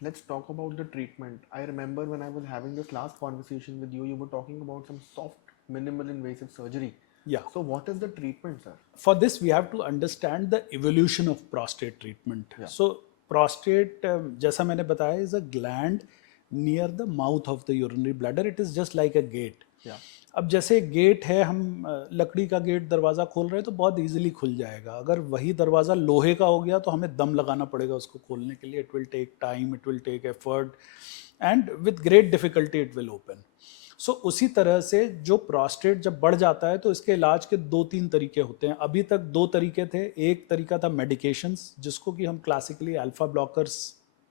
Let's talk about the treatment. I remember when I was having this last conversation with you, you were talking about some soft, minimal invasive surgery. Yeah. So, what is the treatment, sir? For this, we have to understand the evolution of prostate treatment. Yeah. So, prostate, जैसा मैंने बताया, is a gland near the mouth of the urinary bladder. It is just like a gate. Yeah. अब जैसे gate है, हम लकड़ी का gate दरवाज़ा खोल रहे हैं तो बहुत इजीली खुल जाएगा. अगर वही दरवाज़ा लोहे का हो गया तो हमें दम लगाना पड़ेगा उसको खोलने के लिए. It will take time, it will take effort, and with great difficulty it will open. So उसी तरह से जो प्रोस्टेट जब बढ़ जाता है तो इसके इलाज के 2-3 तरीके होते हैं. अभी तक 2 तरीके थे. एक तरीका था मेडिकेशंस, जिसको कि हम क्लासिकली अल्फा ब्लॉकर्स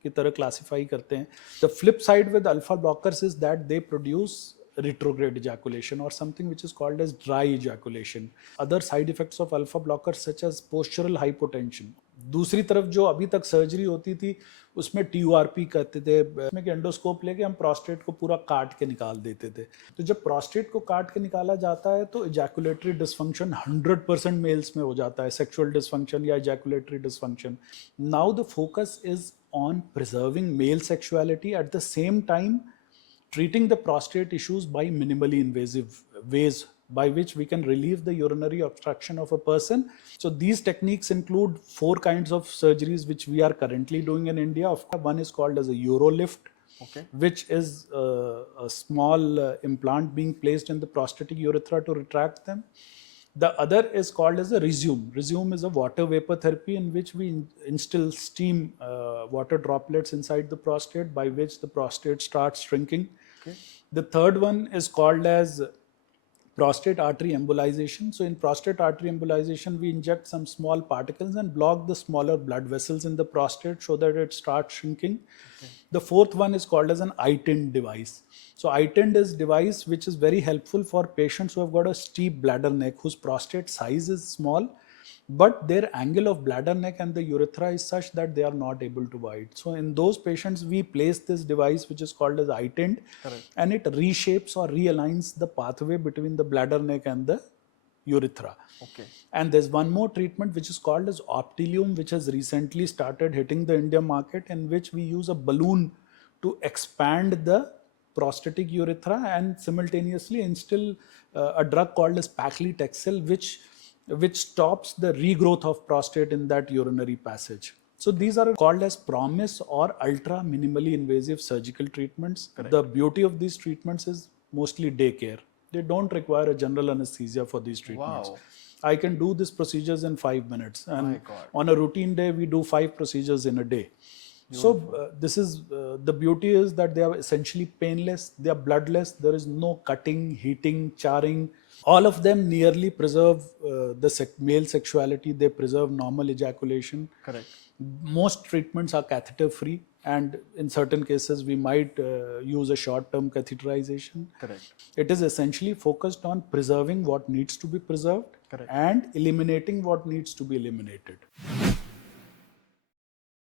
की तरह क्लासिफाई करते हैं. The flip side with alpha blockers is that they produce retrograde ejaculation or something which is called as dry ejaculation. Other side effects of alpha blockers such as postural hypotension. दूसरी तरफ जो अभी तक surgery होती थी उसमें TURP करते थे, उसमें कि एंडोस्कोप लेके हम प्रोस्टेट को पूरा काट के निकाल देते थे. तो जब प्रोस्टेट को काट के निकाला जाता है तो इजैकुलेटरी डिसफंक्शन 100% मेल्स में हो जाता है, सेक्सुअल डिसफंक्शन या ejaculatory dysfunction. Now the focus is on preserving male sexuality at the same time treating the prostate issues by minimally invasive ways by which we can relieve the urinary obstruction of a person. So these techniques include 4 kinds of surgeries which we are currently doing in India. One is called as a UroLift, which is a small implant being placed in the prostatic urethra to retract them. The other is called as a Rezūm. Rezūm is a water vapor therapy in which we instill steam water droplets inside the prostate by which the prostate starts shrinking. The third one is called as prostate artery embolization. So in prostate artery embolization, we inject some small particles and block the smaller blood vessels in the prostate so that it starts shrinking. The fourth one is called as an iTind device. So iTind is a device which is very helpful for patients who have got a steep bladder neck, whose prostate size is small, but their angle of bladder neck and the urethra is such that they are not able to wide. So in those patients, we place this device which is called as iTind, and it reshapes or realigns the pathway between the bladder neck and the urethra. And there's one more treatment which is called as Optilium, which has recently started hitting the India market, in which we use a balloon to expand the prostatic urethra and simultaneously instill a drug called as paclitaxel, which stops the regrowth of prostate in that urinary passage. So these are called as PROMISE or ultra minimally invasive surgical treatments. The beauty of these treatments is mostly day care. They don't require a general anesthesia for these treatments. I can do these procedures in 5 minutes, and on a routine day we do 5 procedures in a day. So this is the beauty is that they are essentially painless, they are bloodless, there is no cutting, heating, charring. All of them nearly preserve the male sexuality, they preserve normal ejaculation. Most treatments are catheter free, and in certain cases we might use a short-term catheterization. It is essentially focused on preserving what needs to be preserved and eliminating what needs to be eliminated.